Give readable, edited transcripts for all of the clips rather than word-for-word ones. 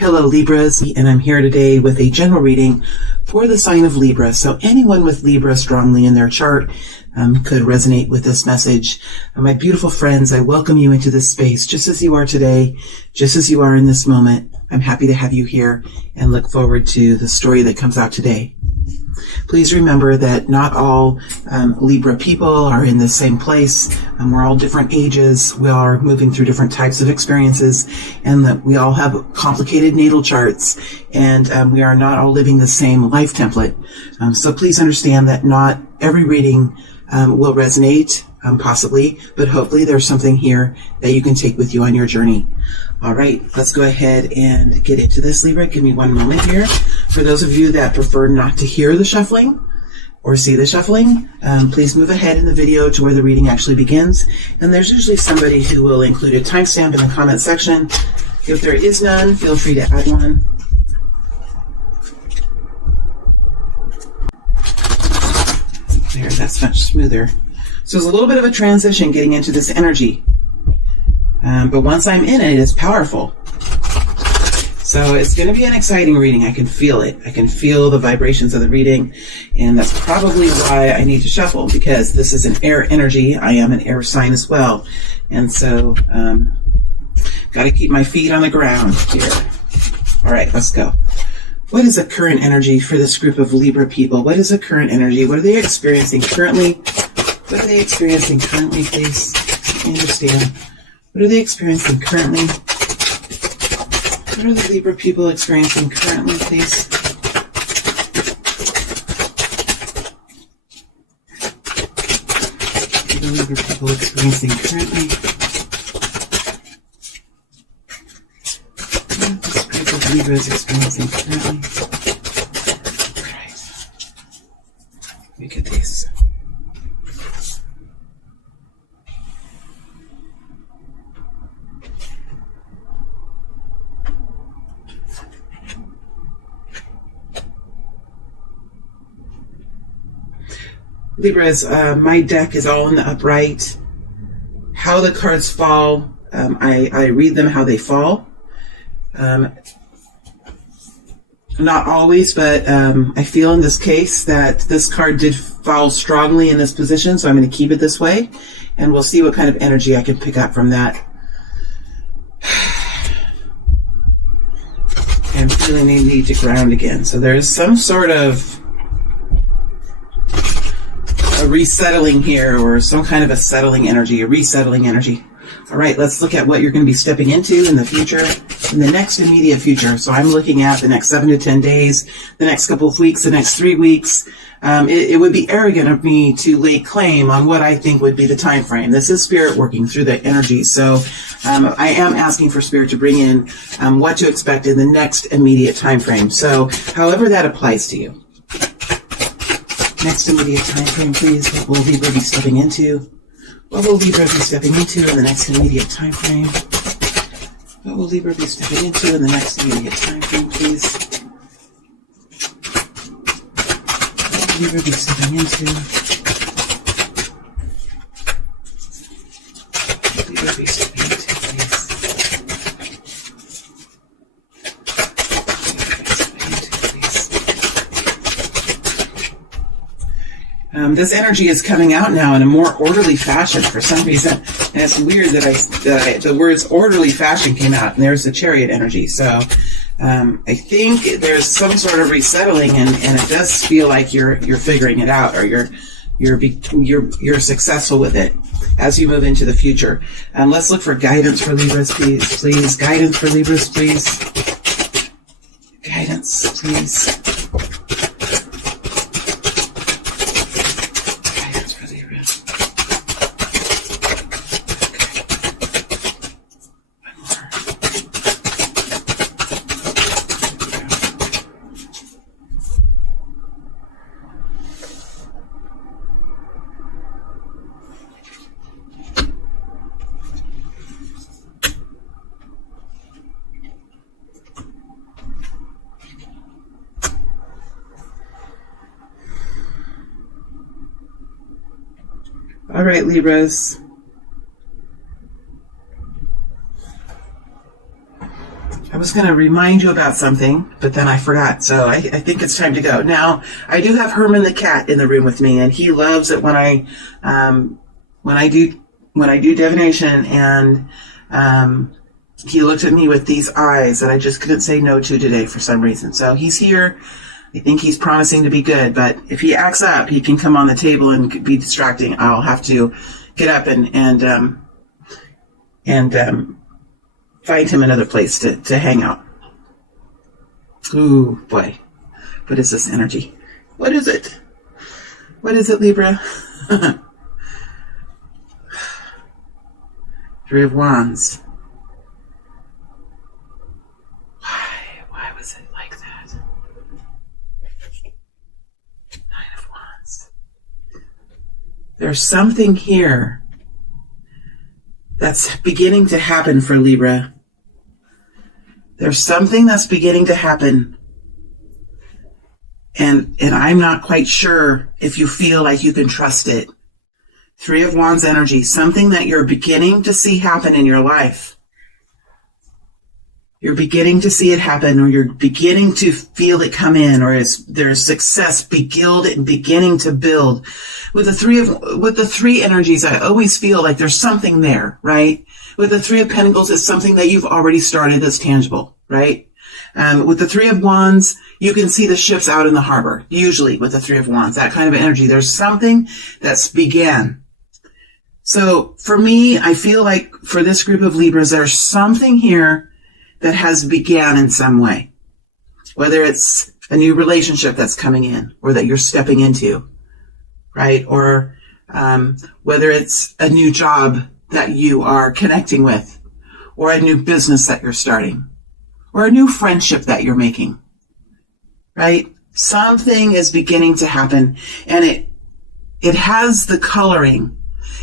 Hello Libras, and I'm here today with a general reading for the sign of Libra. So anyone with Libra strongly in their chart could resonate with this message. My beautiful friends, I welcome you into this space just as you are today, just as you are in this moment. I'm happy to have you here and look forward to the story that comes out today. Please remember that not all Libra people are in the same place. We're all different ages. We are moving through different types of experiences, and that we all have complicated natal charts, and we are not all living the same life template. So please understand that not every reading will resonate, possibly, but hopefully there's something here that you can take with you on your journey. All right, let's go ahead and get into this, Libra. Give me one moment here. For those of you that prefer not to hear the shuffling or see the shuffling, please move ahead in the video to where the reading actually begins. And there's usually somebody who will include a timestamp in the comment section. If there is none, feel free to add one. There, that's much smoother. So there's a little bit of a transition getting into this energy. But once I'm in it, it's powerful. So it's going to be an exciting reading. I can feel it. I can feel the vibrations of the reading. And that's probably why I need to shuffle, because this is an air energy. I am an air sign as well. And so, got to keep my feet on the ground here. All right, let's go. What is the current energy for this group of Libra people? What is the current energy? What are they experiencing currently? What are they experiencing currently, please? Let me understand. What are they experiencing currently? What are the Libra people experiencing currently, please? What are the Libra people experiencing currently? What is this group of Libras experiencing currently? All right. Let me get these. Libras, my deck is all in the upright. How the cards fall, I read them how they fall. Not always, but I feel in this case that this card did fall strongly in this position, so I'm going to keep it this way, and we'll see what kind of energy I can pick up from that. I'm feeling they need to ground again. So there's some sort of a resettling here, or some kind of a settling energy, a resettling energy. All right, let's look at what you're going to be stepping into in the future, in the next immediate future. So I'm looking at the next 7 to 10 days, the next couple of weeks, the next 3 weeks. It would be arrogant of me to lay claim on what I think would be the time frame. This is Spirit working through the energy. So I am asking for Spirit to bring in what to expect in the next immediate time frame. So however that applies to you. Next immediate time frame, please. What will Libra be stepping into? What will Libra be stepping into in the next immediate time frame? What will Libra be stepping into in the next immediate time frame, please? What will Libra be stepping into? What will Libra be stepping into, please? This energy is coming out now in a more orderly fashion for some reason, and it's weird that the words orderly fashion came out, and there's the Chariot energy. So I think there's some sort of resettling, and it does feel like you're figuring it out, or you're successful with it as you move into the future. Let's look for guidance for Libras, please. Guidance for Libras, please. Guidance, please. All right, Libras. I'm was going to remind you about something, but then I forgot. So I think it's time to go. Now, I do have Herman the cat in the room with me, and he loves it when I do divination, and he looked at me with these eyes that I just couldn't say no to today for some reason. So he's here. I think he's promising to be good, but if he acts up, he can come on the table and be distracting. I'll have to get up and find him another place to hang out. Ooh, boy. What is this energy? What is it? What is it, Libra? Three of Wands. Why was it like that? Nine of Wands. There's something here that's beginning to happen for Libra. There's something that's beginning to happen. And I'm not quite sure if you feel like you can trust it. Three of Wands energy, something that you're beginning to see happen in your life. You're beginning to see it happen, or you're beginning to feel it come in, or there's success beginning to build. With the three energies, I always feel like there's something there, right? With the Three of Pentacles, it's something that you've already started that's tangible, right? With the Three of Wands, you can see the ships out in the harbor. Usually with the Three of Wands, that kind of energy, there's something that's began. So for me, I feel like for this group of Libras, there's something here that has began in some way. Whether it's a new relationship that's coming in or that you're stepping into, right? Or whether it's a new job that you are connecting with, or a new business that you're starting, or a new friendship that you're making, right? Something is beginning to happen, and it has the coloring,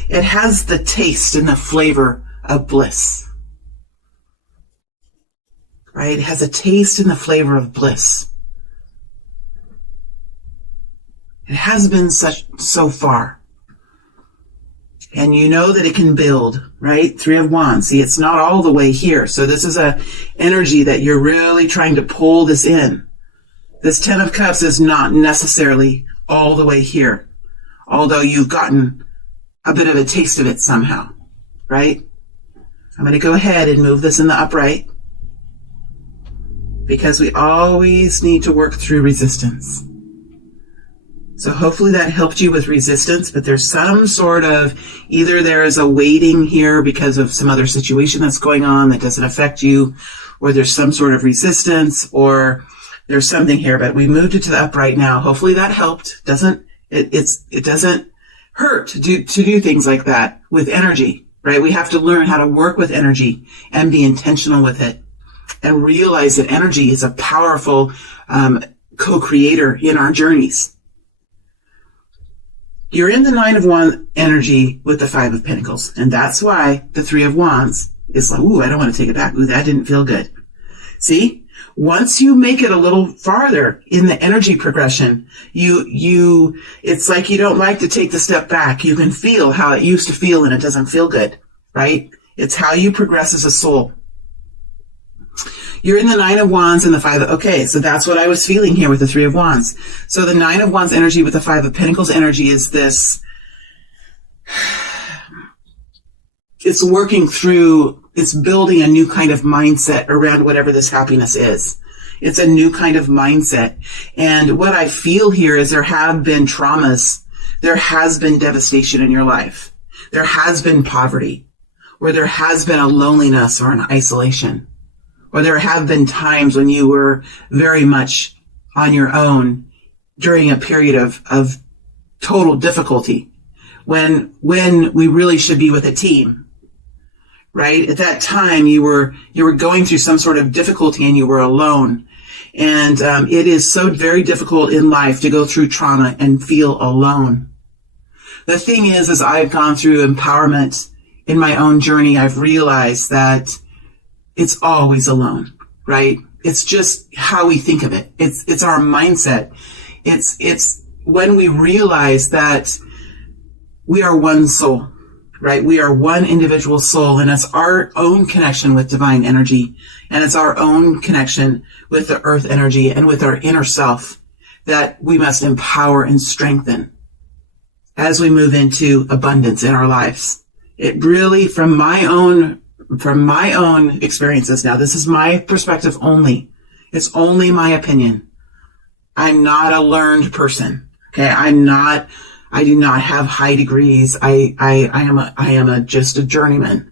it has the taste and the flavor of bliss, right? It has a taste and the flavor of bliss. It has been so far. And you know that it can build, right? Three of Wands. See, it's not all the way here. So this is a energy that you're really trying to pull this in. This Ten of Cups is not necessarily all the way here, although you've gotten a bit of a taste of it somehow, right? I'm going to go ahead and move this in the upright, because we always need to work through resistance. So hopefully that helped you with resistance, but there's some sort of, either there is a waiting here because of some other situation that's going on that doesn't affect you, or there's some sort of resistance, or there's something here, but we moved it to the upright now. Hopefully that helped. It doesn't hurt to do things like that with energy, right? We have to learn how to work with energy and be intentional with it, and realize that energy is a powerful co-creator in our journeys. You're in the Nine of Wands energy with the Five of Pentacles, and that's why the Three of Wands is like, ooh, I don't want to take it back. Ooh, that didn't feel good. See? Once you make it a little farther in the energy progression, it's like you don't like to take the step back. You can feel how it used to feel, and it doesn't feel good, right? It's how you progress as a soul. You're in the Nine of Wands and the Five of, okay, so that's what I was feeling here with the Three of Wands. So the Nine of Wands energy with the Five of Pentacles energy is this, it's working through, it's building a new kind of mindset around whatever this happiness is. It's a new kind of mindset. And what I feel here is there have been traumas. There has been devastation in your life. There has been poverty, or there has been a loneliness or an isolation. Or there have been times when you were very much on your own during a period of total difficulty, when we really should be with a team, right? At that time, you were going through some sort of difficulty and you were alone. And it is so very difficult in life to go through trauma and feel alone. The thing is, as I've gone through empowerment in my own journey, I've realized that it's always alone, right? It's just how we think of it. It's our mindset. It's when we realize that we are one soul, right? We are one individual soul, and it's our own connection with divine energy, and it's our own connection with the earth energy and with our inner self that we must empower and strengthen as we move into abundance in our lives. It really, from my own experiences, now this is my perspective only. It's only my opinion. I'm not a learned person. Okay. I do not have high degrees. I am just a journeyman.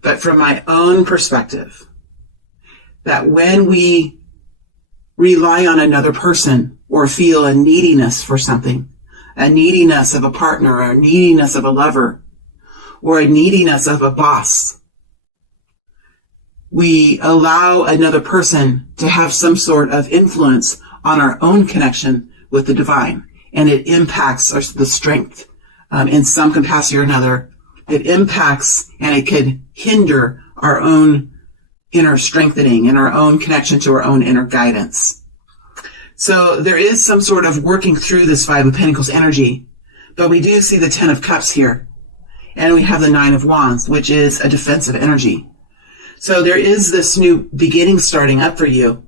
But from my own perspective, that when we rely on another person or feel a neediness for something, a neediness of a partner, or a neediness of a lover, or a neediness of a boss, we allow another person to have some sort of influence on our own connection with the divine. And it impacts the strength in some capacity or another. It impacts and it could hinder our own inner strengthening and our own connection to our own inner guidance. So there is some sort of working through this Five of Pentacles energy, but we do see the Ten of Cups here. And we have the Nine of Wands, which is a defensive energy. So there is this new beginning starting up for you.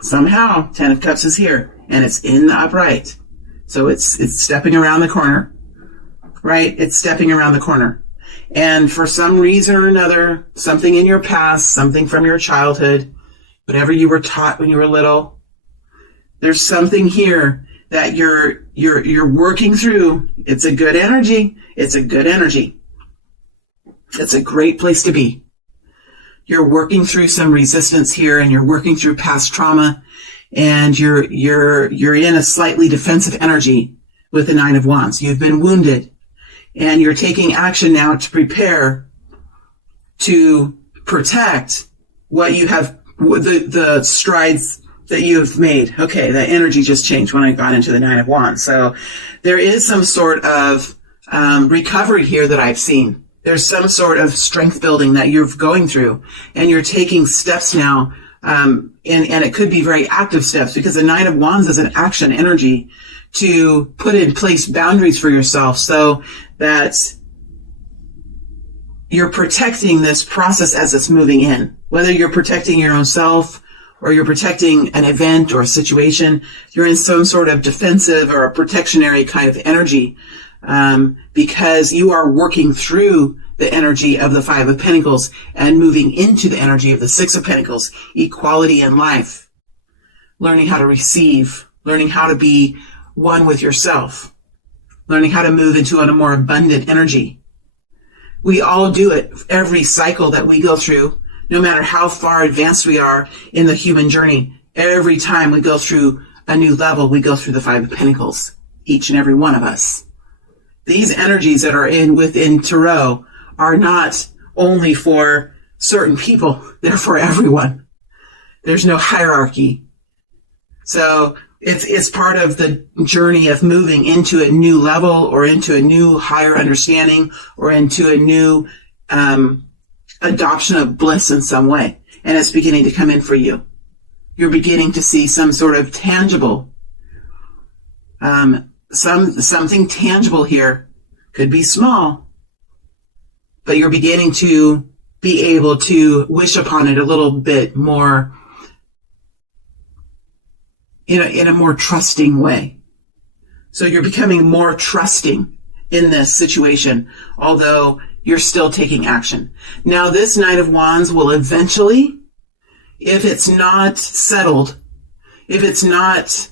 Somehow, Ten of Cups is here, and it's in the upright. So it's stepping around the corner, right? It's stepping around the corner. And for some reason or another, something in your past, something from your childhood, whatever you were taught when you were little, there's something here that you're working through. It's a good energy. It's a good energy. It's a great place to be. You're working through some resistance here, and you're working through past trauma, and you're in a slightly defensive energy with the Nine of Wands. You've been wounded, and you're taking action now to prepare to protect what you have, the strides that you've made. Okay, the energy just changed when I got into the Nine of Wands. So there is some sort of recovery here that I've seen. There's some sort of strength building that you're going through, and you're taking steps now, and it could be very active steps, because the Nine of Wands is an action energy to put in place boundaries for yourself so that you're protecting this process as it's moving in. Whether you're protecting your own self or you're protecting an event or a situation, you're in some sort of defensive or a protectionary kind of energy, because you are working through the energy of the Five of Pentacles and moving into the energy of the Six of Pentacles, equality in life, learning how to receive, learning how to be one with yourself, learning how to move into a more abundant energy. We all do it every cycle that we go through, no matter how far advanced we are in the human journey. Every time we go through a new level, we go through the Five of Pentacles, each and every one of us. These energies that are within Tarot are not only for certain people, they're for everyone. There's no hierarchy. So it's part of the journey of moving into a new level, or into a new higher understanding, or into a new adoption of bliss in some way. And it's beginning to come in for you. You're beginning to see some sort of tangible, something tangible here. Could be small, but you're beginning to be able to wish upon it a little bit more, in a more trusting way. So you're becoming more trusting in this situation, although you're still taking action. Now, this Nine of Wands will eventually, if it's not settled, if it's not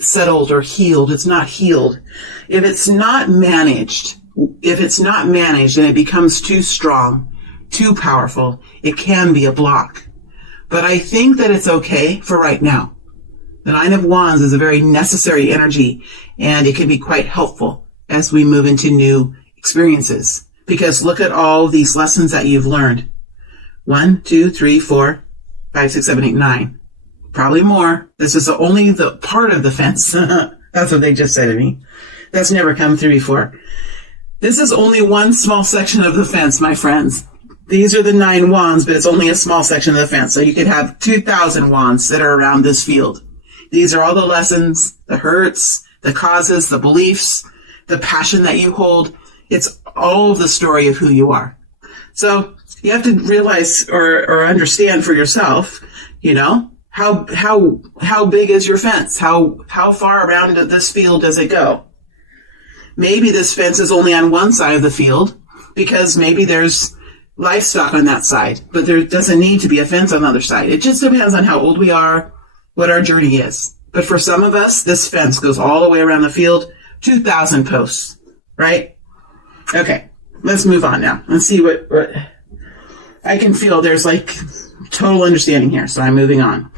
settled or healed, it's not healed. If it's not managed and it becomes too strong, too powerful, it can be a block. But I think that it's okay for right now. The Nine of Wands is a very necessary energy, and it can be quite helpful as we move into new experiences. Because look at all these lessons that you've learned. 1, 2, 3, 4, 5, 6, 7, 8, 9. Probably more. This is only the part of the fence. That's what they just said to me. That's never come through before. This is only one small section of the fence, my friends. These are the 9 wands, but it's only a small section of the fence. So you could have 2,000 wands that are around this field. These are all the lessons, the hurts, the causes, the beliefs, the passion that you hold. It's all the story of who you are. So you have to realize or understand for yourself, you know, how big is your fence? How far around this field does it go? Maybe this fence is only on one side of the field because maybe there's livestock on that side, but there doesn't need to be a fence on the other side. It just depends on how old we are, what our journey is. But for some of us, this fence goes all the way around the field, 2,000 posts, right? Okay, let's move on now and see what I can feel. There's like total understanding here, so I'm moving on.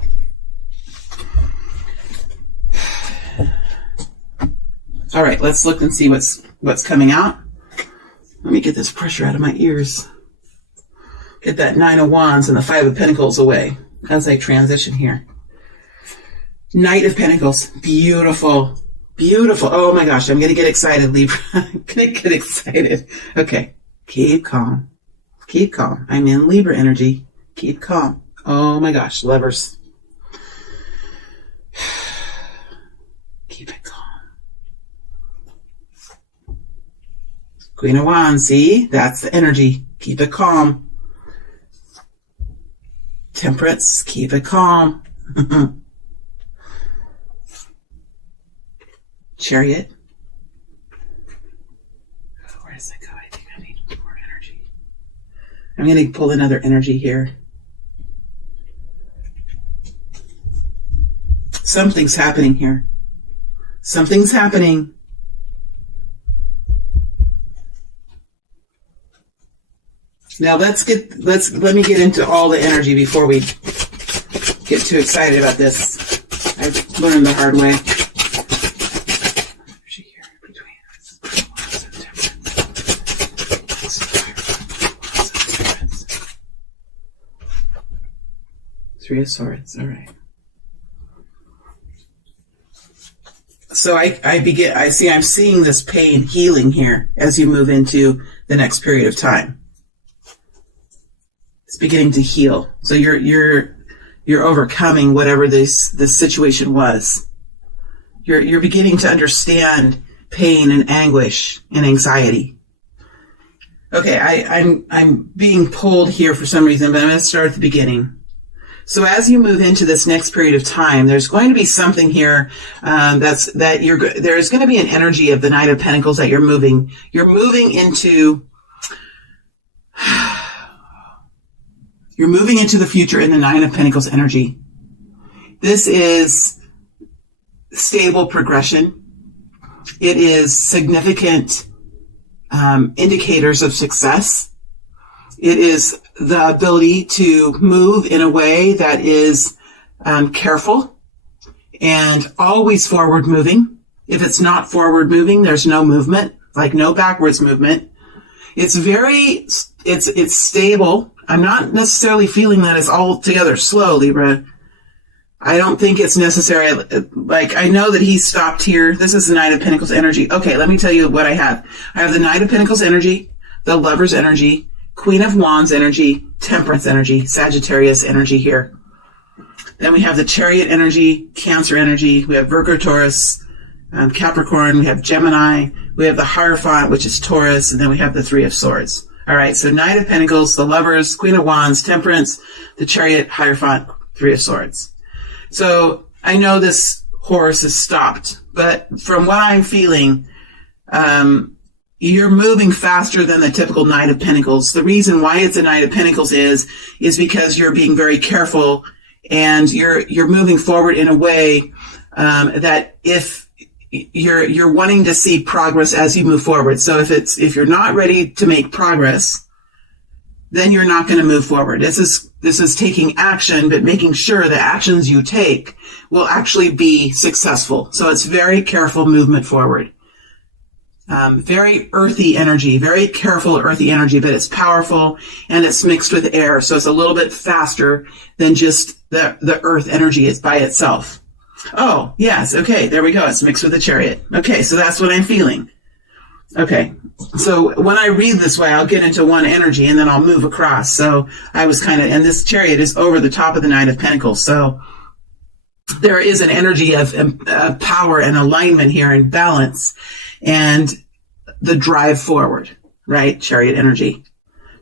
All right, let's look and see what's coming out. Let me get this pressure out of my ears. Get that 9 of Wands and the 5 of Pentacles away as I transition here. Knight of Pentacles. Beautiful. Beautiful. Oh my gosh, I'm going to get excited, Libra. I'm going to get excited. Okay. Keep calm. Keep calm. I'm in Libra energy. Keep calm. Oh my gosh, lovers. Keep it calm. Queen of Wands, see? That's the energy. Keep it calm. Temperance, keep it calm. Chariot. Where does it go? I think I need more energy. I'm going to pull another energy here. Something's happening here. Something's happening. Now let me get into all the energy before we get too excited about this. I've learned the hard way. Three of Swords. All right. So I'm seeing this pain healing here as you move into the next period of time. It's beginning to heal. So you're overcoming whatever this situation was. You're beginning to understand pain and anguish and anxiety. Okay, I'm being pulled here for some reason, but I'm going to start at the beginning. So as you move into this next period of time, there's going to be something here there's going to be an energy of the Knight of Pentacles that you're moving into. You're moving into the future in the Nine of Pentacles energy. This is stable progression. It is significant indicators of success. It is the ability to move in a way that is careful and always forward moving. If it's not forward moving, there's no movement, like no backwards movement. It's stable. I'm not necessarily feeling that it's altogether slow, Libra. I don't think it's necessary. Like, I know that he stopped here. This is the Knight of Pentacles energy. Okay, let me tell you what I have. I have the Knight of Pentacles energy, the Lover's energy, Queen of Wands energy, Temperance energy, Sagittarius energy here. Then we have the Chariot energy, Cancer energy. We have Virgo, Taurus, Capricorn. We have Gemini. We have the Hierophant, which is Taurus. And then we have the Three of Swords. All right, so Knight of Pentacles, the Lovers, Queen of Wands, Temperance, the Chariot, Hierophant, Three of Swords. So I know this horse is stopped, but from what I'm feeling, you're moving faster than the typical Knight of Pentacles. The reason why it's a Knight of Pentacles is because you're being very careful and you're moving forward in a way that if you're wanting to see progress as you move forward. So if you're not ready to make progress, then you're not going to move forward. This is taking action, but making sure the actions you take will actually be successful. So it's very careful movement forward. Very earthy energy, very careful earthy energy, but it's powerful and it's mixed with air. So it's a little bit faster than just the earth energy is by itself. Oh, yes. Okay. There we go. It's mixed with the Chariot. Okay. So that's what I'm feeling. Okay. So when I read this way, I'll get into one energy and then I'll move across. So I was and this Chariot is over the top of the Knight of Pentacles. So there is an energy of power and alignment here and balance and the drive forward, right? Chariot energy.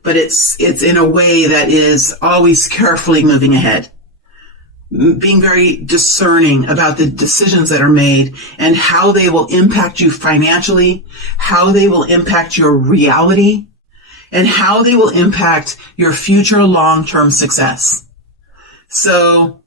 But it's in a way that is always carefully moving ahead, being very discerning about the decisions that are made and how they will impact you financially, how they will impact your reality, and how they will impact your future long-term success. So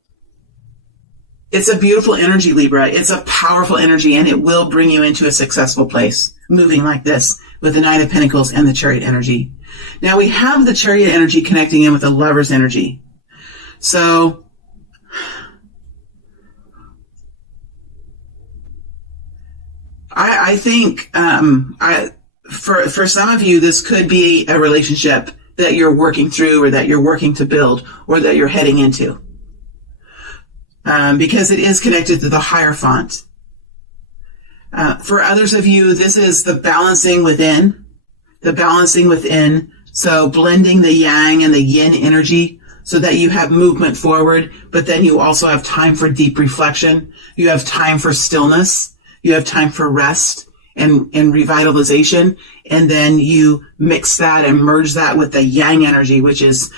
it's a beautiful energy, Libra. It's a powerful energy, and it will bring you into a successful place, moving like this with the Knight of Pentacles and the Chariot energy. Now we have the Chariot energy connecting in with the Lover's energy. So I think for some of you, this could be a relationship that you're working through or that you're working to build or that you're heading into. Because it is connected to the Hierophant. For others of you, this is the balancing within. So blending the yang and the yin energy so that you have movement forward, but then you also have time for deep reflection. You have time for stillness. You have time for rest and revitalization. And then you mix that and merge that with the yang energy, which is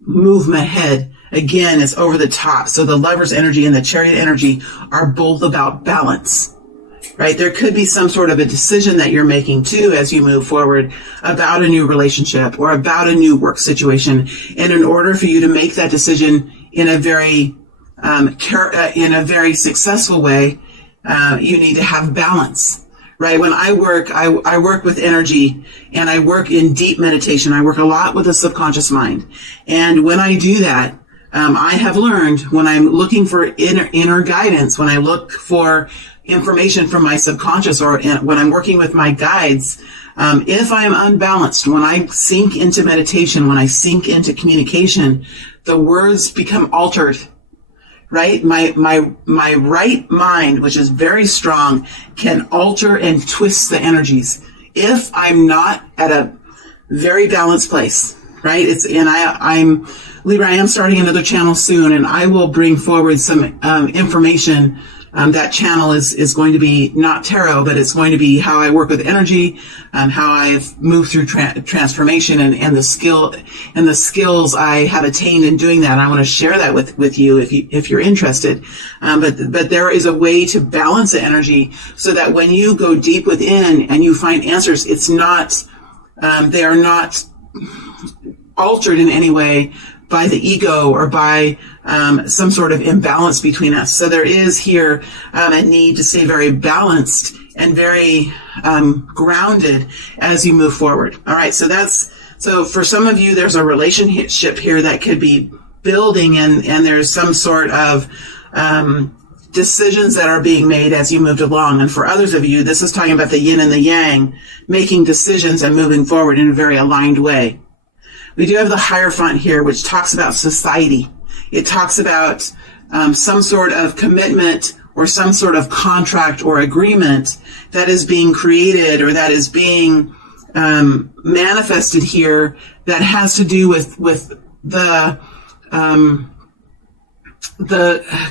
movement ahead. Again, it's over the top. So the Lover's energy and the Chariot energy are both about balance, right? There could be some sort of a decision that you're making too as you move forward about a new relationship or about a new work situation. And in order for you to make that decision in a very successful way, you need to have balance, right? When I work with energy and I work in deep meditation. I work a lot with the subconscious mind. And when I do that, I have learned when I'm looking for inner guidance, when I look for information from my subconscious or when I'm working with my guides, if I am unbalanced, when I sink into meditation, when I sink into communication, the words become altered, right? My right mind, which is very strong, can alter and twist the energies if I'm not at a very balanced place, right? I'm Libra, I am starting another channel soon, and I will bring forward some information. That channel is going to be not tarot, but it's going to be how I work with energy, how I've moved through transformation and the skills I have attained in doing that. I want to share that with you if you're interested. But there is a way to balance the energy so that when you go deep within and you find answers, it's not they are not altered in any way by the ego or by some sort of imbalance between us. So there is here a need to stay very balanced and very grounded as you move forward. All right, so for some of you, there's a relationship here that could be building, and there's some sort of decisions that are being made as you moved along. And for others of you, this is talking about the yin and the yang, making decisions and moving forward in a very aligned way. We do have the Hierophant here, which talks about society. It talks about some sort of commitment or some sort of contract or agreement that is being created or that is being manifested here that has to do with the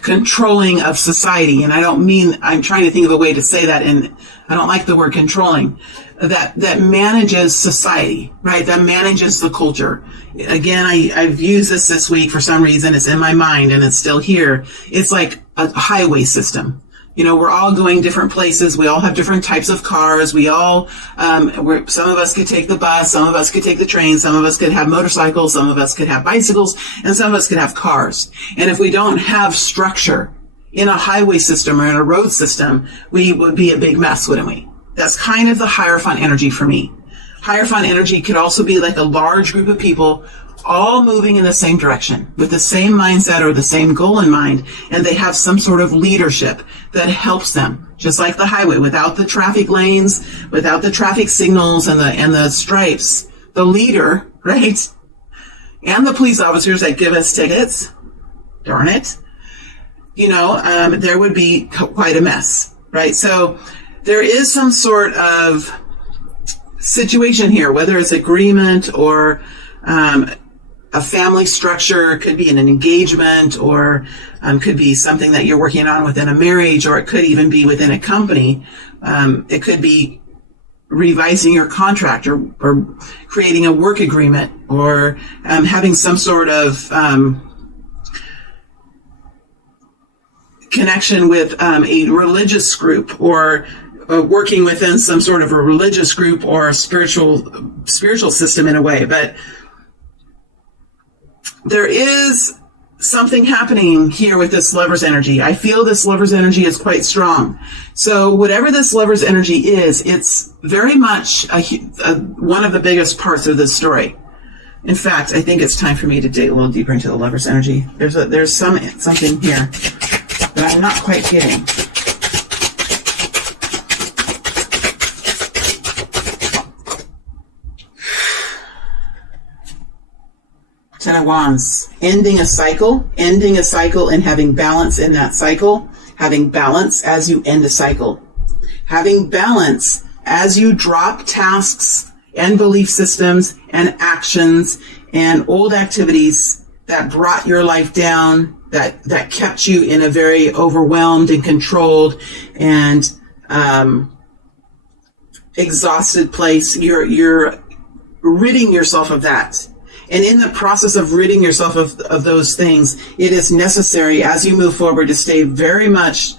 controlling of society. And I'm trying to think of a way to say that, and I don't like the word controlling. That manages society, right? That manages the culture. Again, I've used this week for some reason. It's in my mind and it's still here. It's like a highway system. You know, we're all going different places. We all have different types of cars. We all, some of us could take the bus. Some of us could take the train. Some of us could have motorcycles. Some of us could have bicycles, and some of us could have cars. And if we don't have structure in a highway system or in a road system, we would be a big mess, wouldn't we? That's kind of the Hierophant energy for me. Hierophant energy could also be like a large group of people all moving in the same direction with the same mindset or the same goal in mind, and they have some sort of leadership that helps them. Just like the highway, without the traffic lanes, without the traffic signals and the stripes, the leader, right? And the police officers that give us tickets, darn it, there would be quite a mess, right? So there is some sort of situation here, whether it's agreement or a family structure. It could be an engagement, or could be something that you're working on within a marriage, or it could even be within a company. It could be revising your contract, or creating a work agreement, or having some sort of connection with a religious group, or working within some sort of a religious group or a spiritual system in a way. But there is something happening here with this Lover's energy. I feel this Lover's energy is quite strong. So whatever this Lover's energy is, it's very much one of the biggest parts of this story. In fact, I think it's time for me to dig a little deeper into the Lover's energy. There's something here that I'm not quite getting. Ten of Wands, ending a cycle and having balance in that cycle, having balance as you end a cycle, having balance as you drop tasks and belief systems and actions and old activities that brought your life down, that kept you in a very overwhelmed and controlled and exhausted place. You're ridding yourself of that. And in the process of ridding yourself of those things, it is necessary as you move forward to stay very much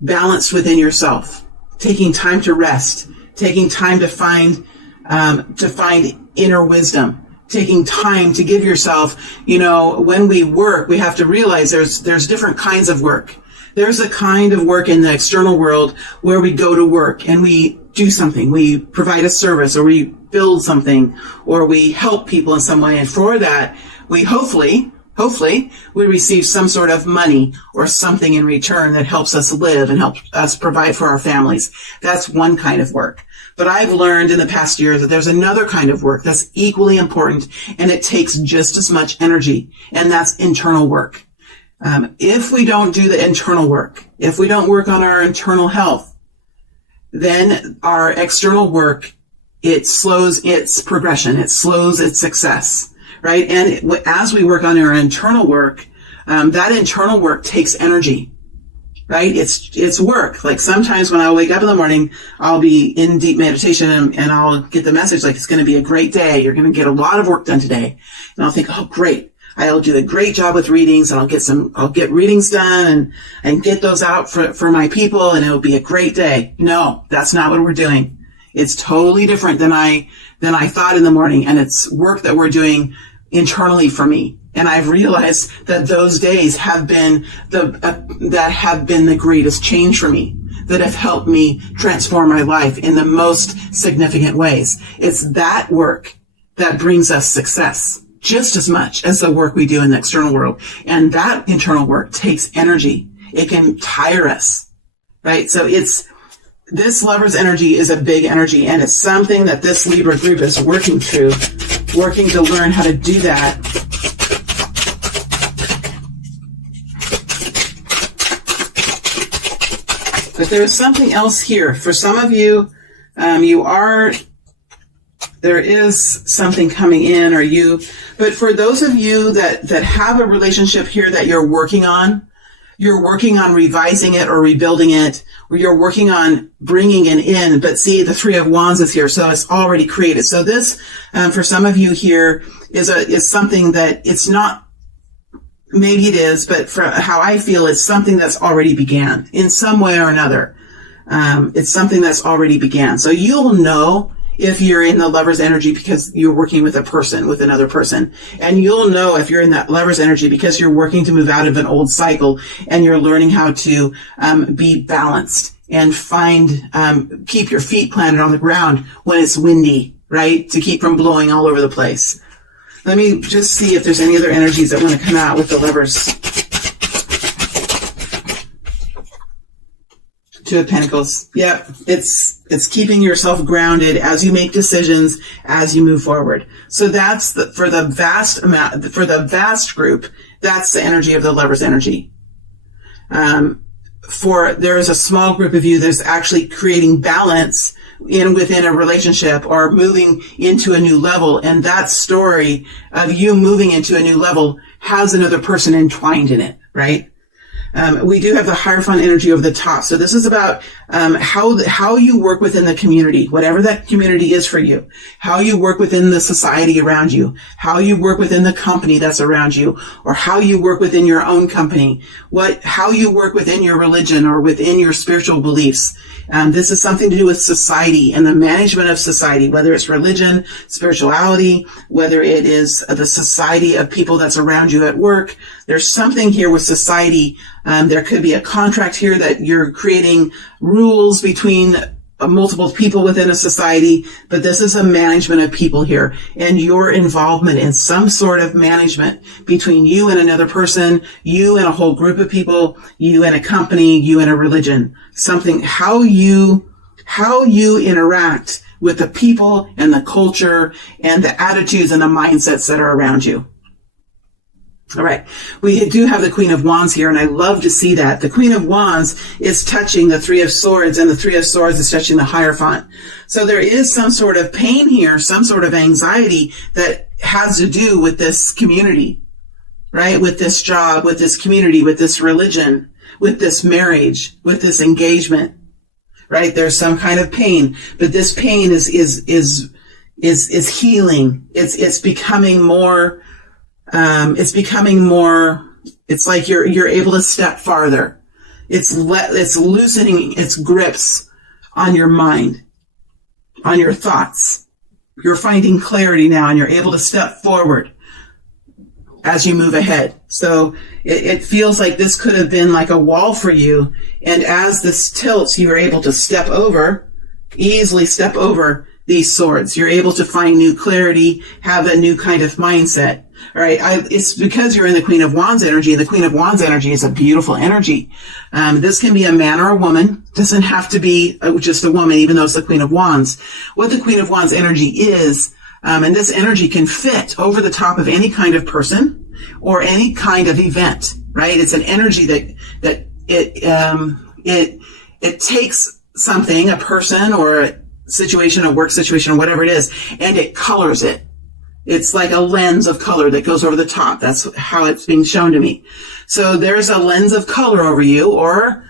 balanced within yourself, taking time to rest, taking time to find inner wisdom, taking time to give yourself, when we work, we have to realize there's different kinds of work. There's a kind of work in the external world where we go to work and we do something. We provide a service, or we build something, or we help people in some way. And for that, we hopefully we receive some sort of money or something in return that helps us live and helps us provide for our families. That's one kind of work. But I've learned in the past years that there's another kind of work that's equally important, and it takes just as much energy, and that's internal work. If we don't do the internal work, if we don't work on our internal health, then our external work, it slows its progression. It slows its success, right? And as we work on our internal work, that internal work takes energy, right? It's work. Like sometimes when I wake up in the morning, I'll be in deep meditation and I'll get the message like, it's going to be a great day. You're going to get a lot of work done today. And I'll think, oh, great. I'll do a great job with readings, and I'll get readings done and get those out for my people, and it'll be a great day. No, that's not what we're doing. It's totally different than I thought in the morning, and it's work that we're doing internally for me. And I've realized that those days have been the greatest change for me, that have helped me transform my life in the most significant ways. It's that work that brings us success, just as much as the work we do in the external world. And that internal work takes energy. It can tire us, right? So this Lover's energy is a big energy, and it's something that this Libra group is working to learn how to do that. But there's something else here. For some of you, there is something coming in, but for those of you that have a relationship here that you're working on revising it or rebuilding it, or you're working on bringing it in. But see, the Three of Wands is here, so it's already created. So this, for some of you here, is something that it's not, maybe it is, but for how I feel, it's something that's already began in some way or another. It's something that's already began. So you'll know if you're in the Lover's energy because you're working with another person. And you'll know if you're in that Lover's energy because you're working to move out of an old cycle and you're learning how to be balanced and keep your feet planted on the ground when it's windy, right? To keep from blowing all over the place. Let me just see if there's any other energies that want to come out with the Lovers. Two of Pentacles. Yep. It's keeping yourself grounded as you make decisions, as you move forward. So that's for the vast group, that's the energy of the Lover's energy. there is a small group of you that's actually creating balance within a relationship or moving into a new level. And that story of you moving into a new level has another person entwined in it, right? We do have the Hierophant energy over the top. So this is about how you work within the community, whatever that community is for you, how you work within the society around you, how you work within the company that's around you, or how you work within your own company, how you work within your religion or within your spiritual beliefs. This is something to do with society and the management of society, whether it's religion, spirituality, whether it is the society of people that's around you at work. There's something here with society. There could be a contract here that you're creating rules between multiple people within a society, but this is a management of people here and your involvement in some sort of management between you and another person, you and a whole group of people, you and a company, you and a religion, how you interact with the people and the culture and the attitudes and the mindsets that are around you. All right. We do have the Queen of Wands here, and I love to see that. The Queen of Wands is touching the Three of Swords, and the Three of Swords is touching the Hierophant. So there is some sort of pain here, some sort of anxiety that has to do with this community, right? With this job, with this community, with this religion, with this marriage, with this engagement, right? There's some kind of pain, but this pain is healing. It's becoming more, it's like you're able to step farther. It's loosening its grips on your mind, on your thoughts. You're finding clarity now and you're able to step forward as you move ahead. So it feels like this could have been like a wall for you. And as this tilts, you are able to easily step over these swords. You're able to find new clarity, have a new kind of mindset. All right. It's because you're in the Queen of Wands energy, and the Queen of Wands energy is a beautiful energy. This can be a man or a woman. Doesn't have to be just a woman, even though it's the Queen of Wands. What the Queen of Wands energy is, and this energy can fit over the top of any kind of person or any kind of event, right? It's an energy that it takes something, a person or a situation, a work situation, or whatever it is, and it colors it. It's like a lens of color that goes over the top. That's how it's being shown to me. So there's a lens of color over you, or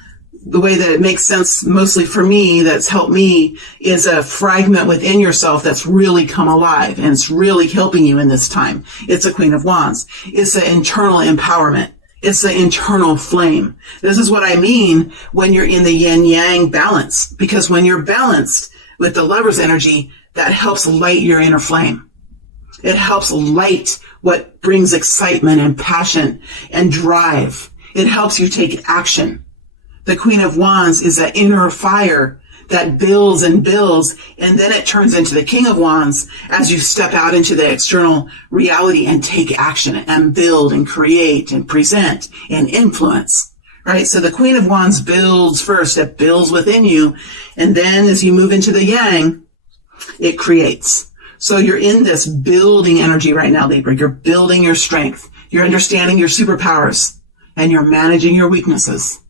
the way that it makes sense mostly for me, that's helped me, is a fragment within yourself that's really come alive and it's really helping you in this time. It's a Queen of Wands. It's the internal empowerment. It's the internal flame. This is what I mean when you're in the yin-yang balance, because when you're balanced with the Lover's energy, that helps light your inner flame. It helps light what brings excitement and passion and drive. It helps you take action. The Queen of Wands is that inner fire that builds and builds, and then it turns into the King of Wands as you step out into the external reality and take action and build and create and present and influence, right? So the Queen of Wands builds first. It builds within you, and then as you move into the Yang, it creates. So you're in this building energy right now, Libra. You're building your strength. You're understanding your superpowers, and you're managing your weaknesses,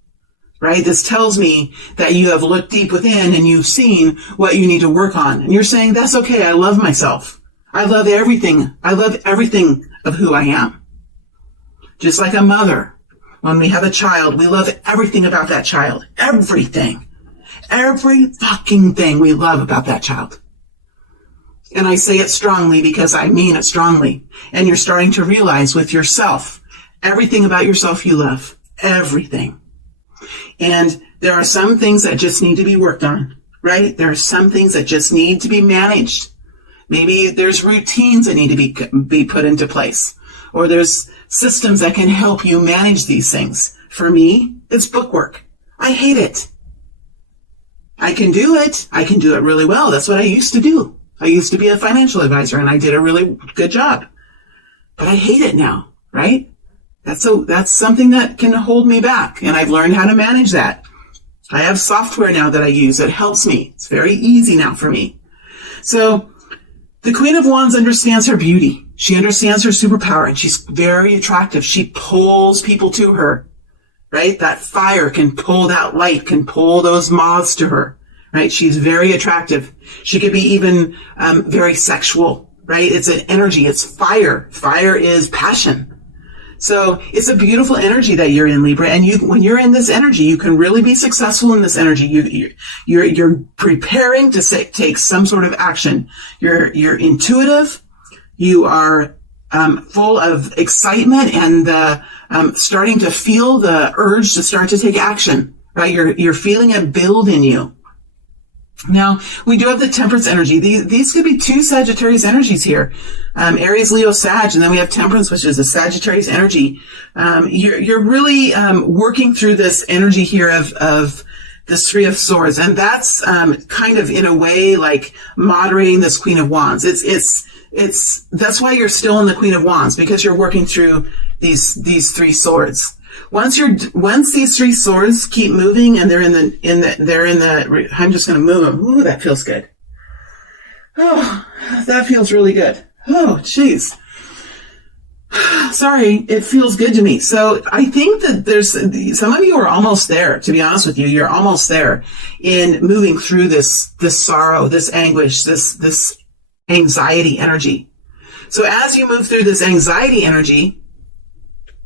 right? This tells me that you have looked deep within and you've seen what you need to work on. And you're saying, that's okay. I love myself. I love everything. I love everything of who I am. Just like a mother. When we have a child, we love everything about that child. Everything. Every fucking thing we love about that child. And I say it strongly because I mean it strongly. And you're starting to realize with yourself, everything about yourself you love. Everything. And there are some things that just need to be worked on, right? There are some things that just need to be managed. Maybe there's routines that need to be put into place. Or there's systems that can help you manage these things. For me, it's bookwork. I hate it. I can do it. I can do it really well. That's what I used to do. I used to be a financial advisor and I did a really good job, but I hate it now, right? That's something that can hold me back. And I've learned how to manage that. I have software now that I use that helps me. It's very easy now for me. So the Queen of Wands understands her beauty. She understands her superpower and she's very attractive. She pulls people to her, right? That fire can pull that light, can pull those moths to her, right? She's very attractive. She could be even very sexual, right? It's an energy. It's fire. Fire is passion. So it's a beautiful energy that you're in, Libra. And when you're in this energy, you can really be successful in this energy. You're preparing to take some sort of action. You're intuitive. You are full of excitement and starting to feel the urge to start to take action, right? You're feeling it build in you. Now, we do have the Temperance energy. These could be two Sagittarius energies here. Aries, Leo, Sag, and then we have Temperance, which is a Sagittarius energy. You're really working through this energy here of the Three of Swords, and that's kind of in a way like moderating this Queen of Wands. That's why you're still in the Queen of Wands, because you're working through these three swords. Once these three swords keep moving and they're in the, I'm just going to move them. Ooh, that feels good. Oh, that feels really good. Oh, jeez. Sorry, it feels good to me. So I think that there's some of you are almost there, to be honest with you. You're almost there in moving through this sorrow, this anguish, this anxiety energy. So as you move through this anxiety energy,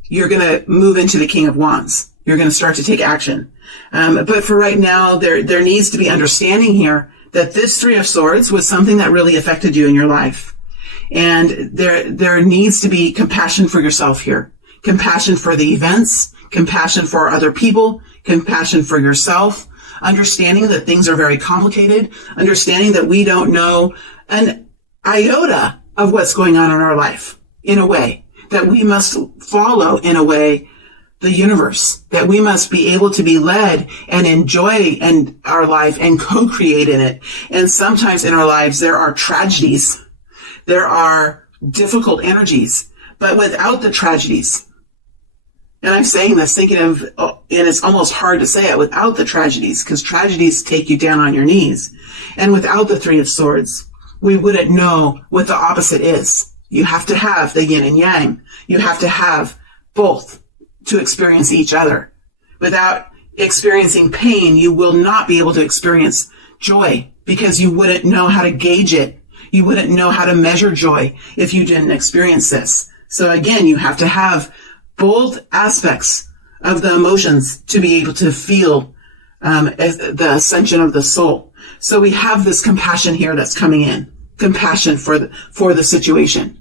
you're going to move into the King of Wands. You're going to start to take action. But for right now, there needs to be understanding here that this Three of Swords was something that really affected you in your life. And there needs to be compassion for yourself here. Compassion for the events, compassion for other people, compassion for yourself, understanding that things are very complicated, understanding that we don't know an iota of what's going on in our life, in a way. That we must follow, in a way, the universe, that we must be able to be led and enjoy our life and co-create in it. And sometimes in our lives, there are tragedies. There are difficult energies, but without the tragedies, and I'm saying this thinking of, and it's almost hard to say it, without the tragedies, because tragedies take you down on your knees. And without the Three of Swords, we wouldn't know what the opposite is. You have to have the yin and yang. You have to have both to experience each other. Without experiencing pain, you will not be able to experience joy, because you wouldn't know how to gauge it. You wouldn't know how to measure joy if you didn't experience this. So again, you have to have both aspects of the emotions to be able to feel the ascension of the soul. So we have this compassion here that's coming in. Compassion for the situation,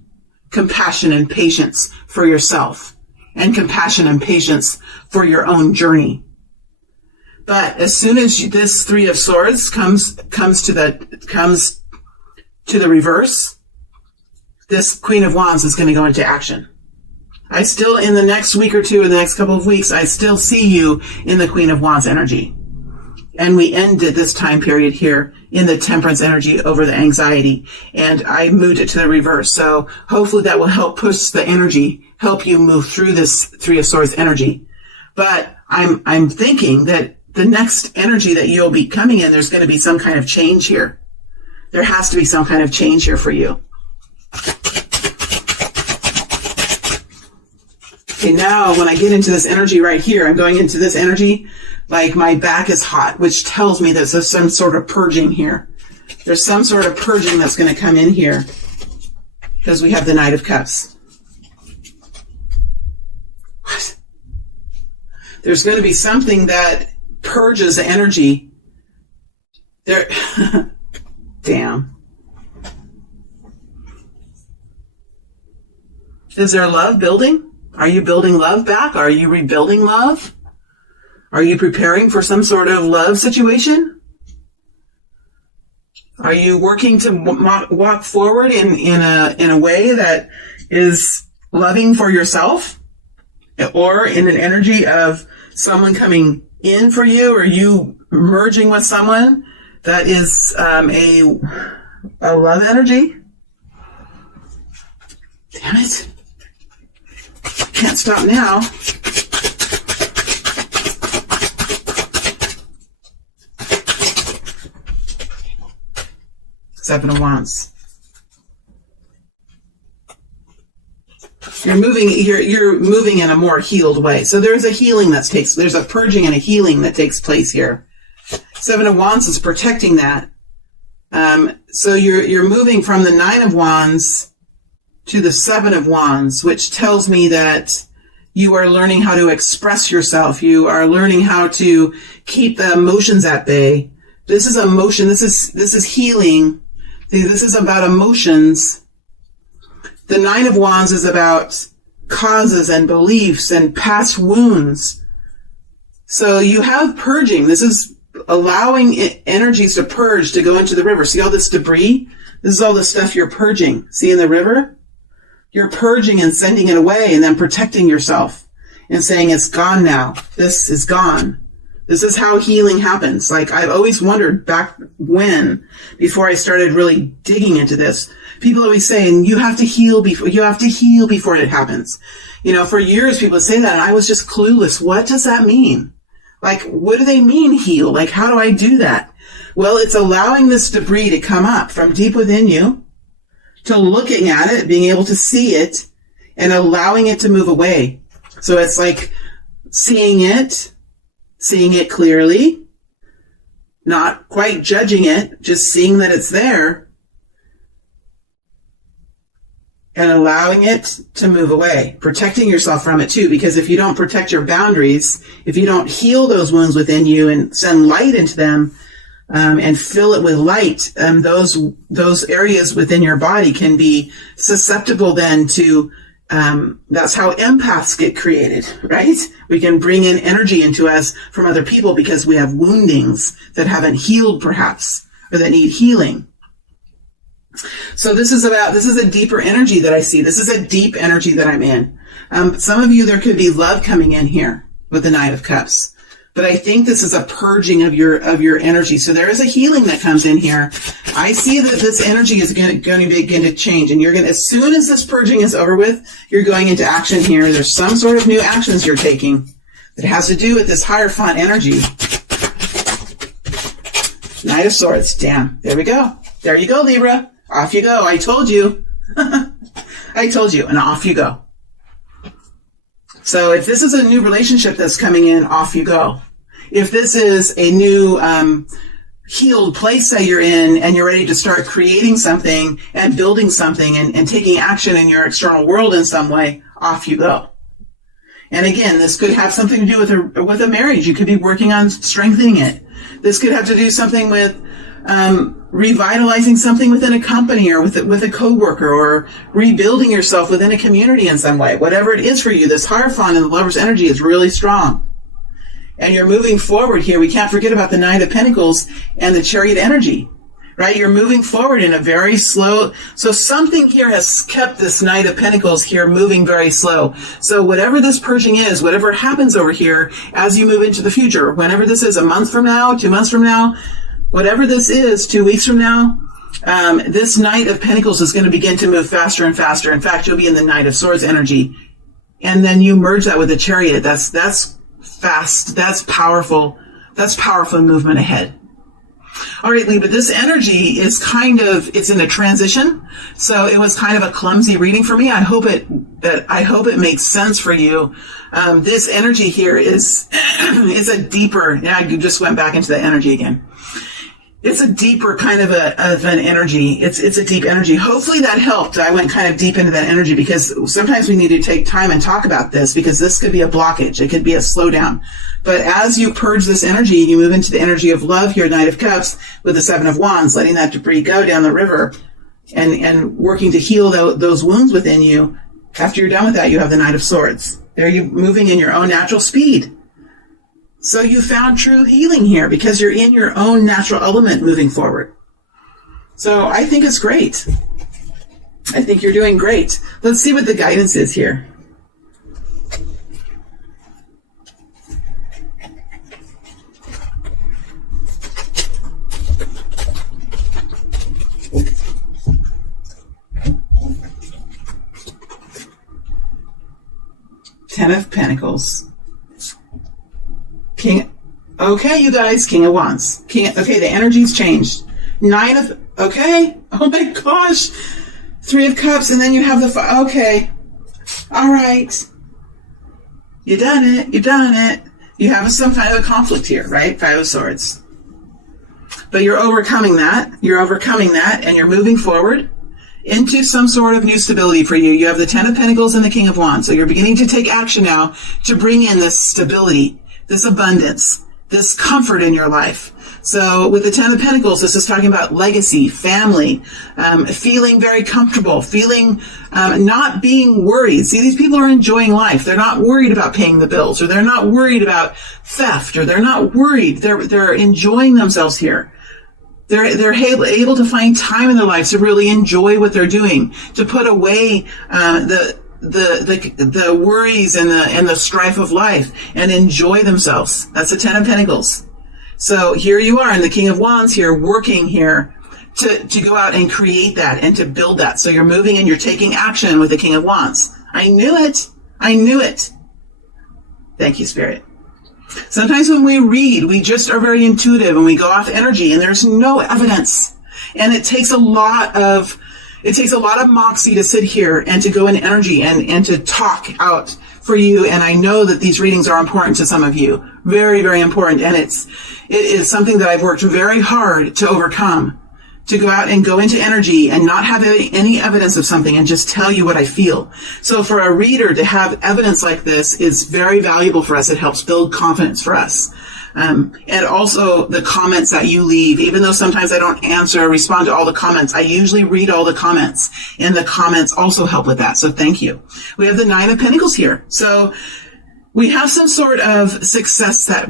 compassion and patience for yourself, and compassion and patience for your own journey. But as soon as this Three of Swords comes to the reverse, this Queen of Wands is going to go into action. I still, in the next week or two, in the next couple of weeks, I still see you in the Queen of Wands energy. And we ended this time period here in the Temperance energy over the anxiety. And I moved it to the reverse. So hopefully that will help push the energy, help you move through this Three of Swords energy. But I'm thinking that the next energy that you'll be coming in, there's going to be some kind of change here. There has to be some kind of change here for you. Okay, now when I get into this energy right here, I'm going into this energy like my back is hot, which tells me that there's some sort of purging here. There's some sort of purging that's going to come in here because we have the Knight of Cups. What? There's going to be something that purges the energy. There. Damn. Is there love building? Are you building love back? Are you rebuilding love? Are you preparing for some sort of love situation? Are you working to walk forward in a way that is loving for yourself? Or in an energy of someone coming in for you, or you merging with someone that is a love energy? Damn it. Can't stop now. Seven of Wands. You're moving in a more healed way. So there's a healing there's a purging and a healing that takes place here. Seven of Wands is protecting that. So you're moving from the Nine of Wands to the Seven of Wands, which tells me that you are learning how to express yourself. You are learning how to keep the emotions at bay. This is emotion. This is healing. This is about emotions. The Nine of Wands is about causes and beliefs and past wounds. So you have purging. This is allowing energies to purge, to go into the river. See all this debris? This is all the stuff you're purging. See in the river? You're purging and sending it away and then protecting yourself and saying it's gone now. This is gone. This is how healing happens. Like I've always wondered back when, before I started really digging into this, people always saying you have to heal before it happens. You know, for years people would say that and I was just clueless. What does that mean? Like, what do they mean heal? Like, how do I do that? Well, it's allowing this debris to come up from deep within you, to looking at it, being able to see it, and allowing it to move away. So it's like seeing it clearly, not quite judging it, just seeing that it's there, and allowing it to move away, protecting yourself from it too, because if you don't protect your boundaries, if you don't heal those wounds within you and send light into them, and fill it with light, those areas within your body can be susceptible then to, that's how empaths get created, right? We can bring in energy into us from other people because we have woundings that haven't healed perhaps, or that need healing. So this is a deeper energy that I see. This is a deep energy that I'm in. Some of you, there could be love coming in here with the Knight of Cups. But I think this is a purging of your energy. So there is a healing that comes in here. I see that this energy is going to begin to change. And as soon as this purging is over with, you're going into action here. There's some sort of new actions you're taking that has to do with this Hierophant energy. Knight of Swords. Damn. There we go. There you go, Libra. Off you go. I told you. I told you. And off you go. So if this is a new relationship that's coming in, off you go. If this is a new healed place that you're in and you're ready to start creating something and building something and taking action in your external world in some way, off you go. And again, this could have something to do with a marriage. You could be working on strengthening it. This could have to do something with revitalizing something within a company or with a coworker, or rebuilding yourself within a community in some way. Whatever it is for you, this Hierophant and the Lover's energy is really strong. And you're moving forward here. We can't forget about the Knight of Pentacles and the Chariot energy, right? You're moving forward in a very slow. So something here has kept this Knight of Pentacles here moving very slow. So whatever this purging is, whatever happens over here as you move into the future, whenever this is, a month from now, 2 months from now, whatever this is, 2 weeks from now, this Knight of Pentacles is going to begin to move faster and faster. In fact, you'll be in the Knight of Swords energy. And then you merge that with the Chariot. That's fast. That's powerful. That's powerful movement ahead. All right, Libra, this energy is it's in a transition. So it was kind of a clumsy reading for me. I hope it makes sense for you. This energy here is a deeper, I just went back into the energy again. It's a deeper kind of an energy. It's a deep energy. Hopefully that helped. I went kind of deep into that energy because sometimes we need to take time and talk about this, because this could be a blockage. It could be a slowdown. But as you purge this energy, you move into the energy of love here, Knight of Cups, with the Seven of Wands, letting that debris go down the river and working to heal those wounds within you. After you're done with that, you have the Knight of Swords. There you're moving in your own natural speed. So you found true healing here because you're in your own natural element moving forward. So I think it's great. I think you're doing great. Let's see what the guidance is here. Ten of Pentacles. King. Okay, you guys. King of Wands. Okay, the energy's changed. Okay. Oh my gosh. Three of Cups, and then you have the okay. All right. You done it. You done it. You have some kind of a conflict here, right? Five of Swords. But you're overcoming that. You're overcoming that, and you're moving forward into some sort of new stability for you. You have the Ten of Pentacles and the King of Wands. So you're beginning to take action now to bring in this stability, this abundance, this comfort in your life. So with the Ten of Pentacles, this is talking about legacy, family, feeling very comfortable, feeling not being worried. See, these people are enjoying life. They're not worried about paying the bills, or they're not worried about theft, or they're not worried. They're enjoying themselves here. They're able to find time in their lives to really enjoy what they're doing, to put away the worries and the strife of life and enjoy themselves. That's the Ten of Pentacles. So here you are in the King of Wands here, working here to go out and create that and to build that. So you're moving and you're taking action with the King of Wands. I knew it. I knew it. Thank you, Spirit. Sometimes when we read, we just are very intuitive and we go off energy and there's no evidence. And it takes a lot of moxie to sit here and to go in energy and to talk out for you. And I know that these readings are important to some of you. Very, very important. And it is something that I've worked very hard to overcome, to go out and go into energy and not have any evidence of something and just tell you what I feel. So for a reader to have evidence like this is very valuable for us. It helps build confidence for us. And also the comments that you leave, even though sometimes I don't answer or respond to all the comments, I usually read all the comments, and the comments also help with that. So thank you. We have the Nine of Pentacles here. So we have some sort of success that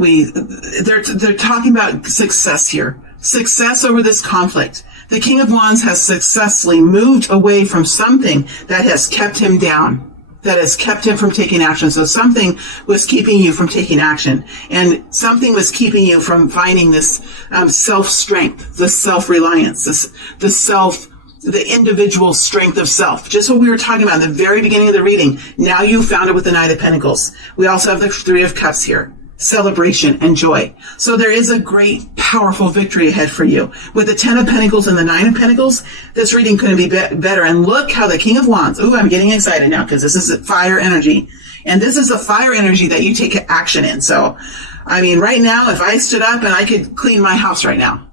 they're talking about success here. Success over this conflict. The King of Wands has successfully moved away from something that has kept him down, that has kept him from taking action. So something was keeping you from taking action, and something was keeping you from finding this self-strength, the self-reliance, the individual strength of self. Just what we were talking about in the very beginning of the reading. Now you found it with the Knight of Pentacles. We also have the Three of Cups here. Celebration and joy. So there is a great, powerful victory ahead for you. With the Ten of Pentacles and the Nine of Pentacles, this reading couldn't be better. And look how the King of Wands, I'm getting excited now because this is fire energy. And this is the fire energy that you take action in. So, I mean, right now, if I stood up and I could clean my house right now,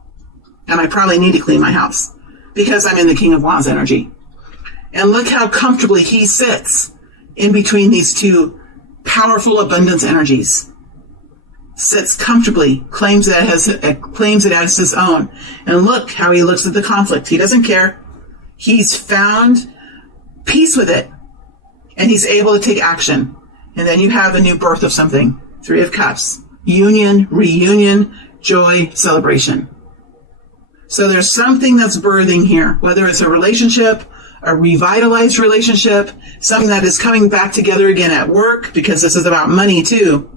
and I probably need to clean my house because I'm in the King of Wands energy. And look how comfortably he sits in between these two powerful abundance energies. Sits comfortably, claims it as his own. And look how he looks at the conflict. He doesn't care. He's found peace with it. And he's able to take action. And then you have a new birth of something. Three of Cups. Union, reunion, joy, celebration. So there's something that's birthing here. Whether it's a relationship, a revitalized relationship, something that is coming back together again at work, because this is about money too.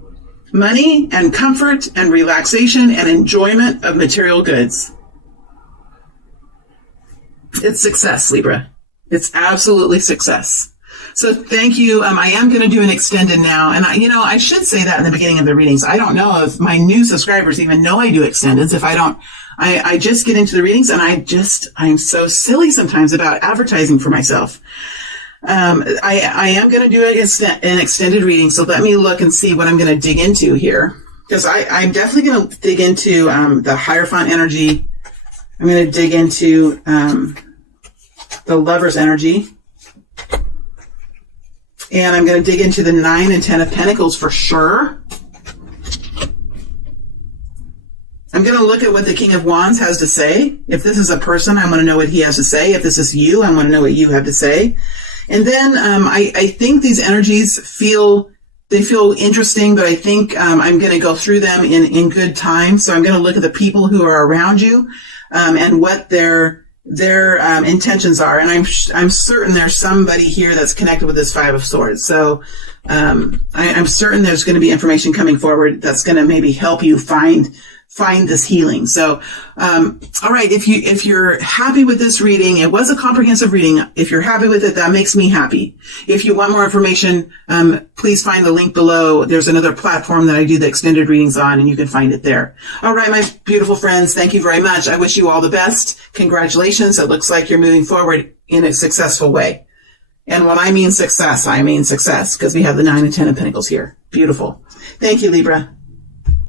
Money and comfort and relaxation and enjoyment of material goods. It's success, Libra. It's absolutely success. So thank you. I am going to do an extended now. And I should say that in the beginning of the readings. I don't know if my new subscribers even know I do extendeds. If I don't, I just get into the readings and I'm so silly sometimes about advertising for myself. I am going to do an extended reading, so let me look and see what I'm going to dig into here. Because I'm definitely going to dig into the Hierophant energy. I'm going to dig into the Lover's energy. And I'm going to dig into the 9 and 10 of Pentacles for sure. I'm going to look at what the King of Wands has to say. If this is a person, I want to know what he has to say. If this is you, I want to know what you have to say. And then I think these energies feel interesting, but I think I'm going to go through them in good time. So I'm going to look at the people who are around you and what their intentions are. And I'm certain there's somebody here that's connected with this Five of Swords. So I'm certain there's going to be information coming forward that's going to maybe help you find this healing. So, all right. If you're happy with this reading, it was a comprehensive reading. If you're happy with it, that makes me happy. If you want more information, please find the link below. There's another platform that I do the extended readings on, and you can find it there. All right, my beautiful friends. Thank you very much. I wish you all the best. Congratulations. It looks like you're moving forward in a successful way. And when I mean success, because we have the 9 and 10 of Pentacles here. Beautiful. Thank you, Libra.